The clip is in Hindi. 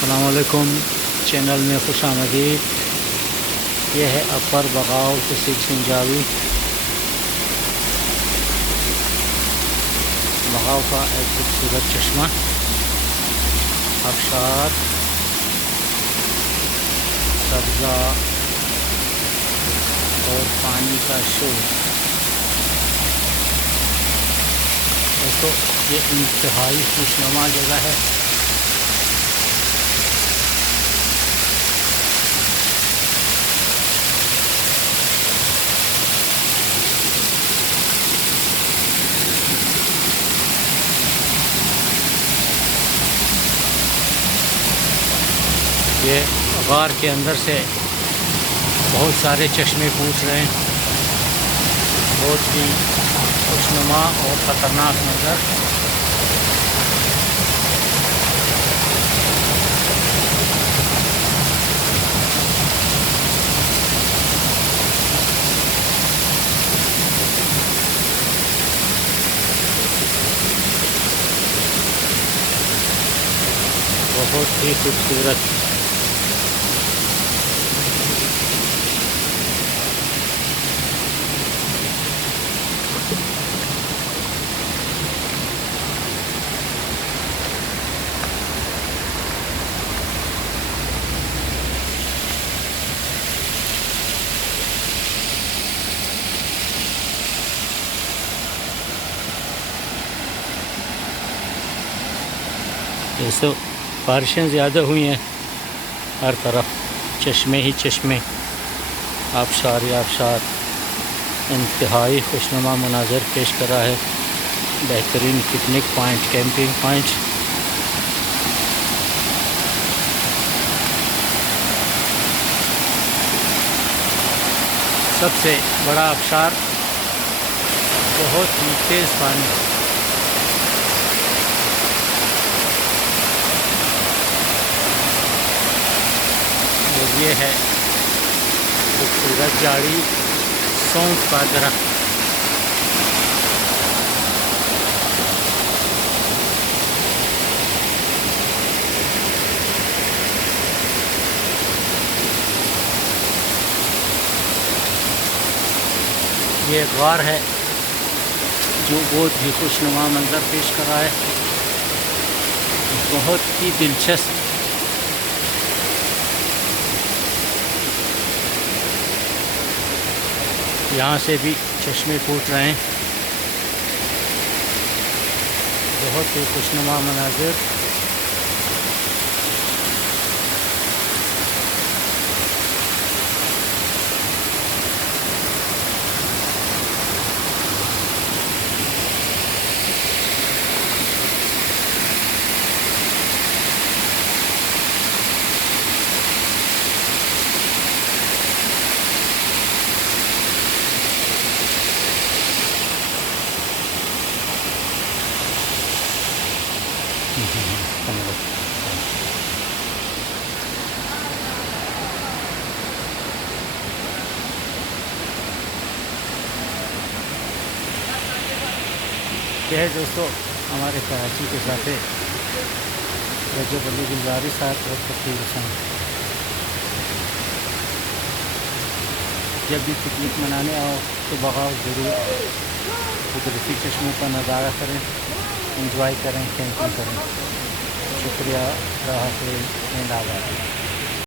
अस्सलाम वालेकुम, चैनल में खुश आमदीद। यह है अपर बगाव तहसील सिंजावी। बगाव का एक खूबसूरत चश्मा, आबशार, सब्ज़ा और पानी का शोर। दोस्तों, ये इंतहाई खुशनुमा जगह है। ये गार के अंदर से बहुत सारे चश्मे कूद रहे हैं। बहुत ही खुशनुमा और ख़तरनाक मंजर। बहुत ही खूबसूरत। जैसे बारिशें ज़्यादा हुई हैं, हर तरफ चश्मे ही चश्मे, आबशार ही आबशार। इंतहाई खुशनुमा मनाज़र पेश कर रहा है। बेहतरीन पिकनिक पॉइंट, कैंपिंग पॉइंट। सबसे बड़ा आबशार, बहुत ही तेज़ पानी। और ये है खूबसूरत झाड़ी, सौंफ का दरख्त। ये गार है जो बहुत ही खुशनुमा मंजर पेश कर रहा है। बहुत ही दिलचस्प। यहाँ से भी चश्मे फूट रहे हैं। बहुत ही खुशनुमा मनाज़िर। यह है दोस्तों हमारे कराची के साथ रजब अली गुलजारी साहब और फकीर हुसैन। जब भी पिकनिक मनाने आओ तो बगाव ज़रूर आओ। कुदरती चश्मों का नज़ारा करें, एंजॉय करें, कैंपिंग करें। शुक्रिया। राह से आबाद।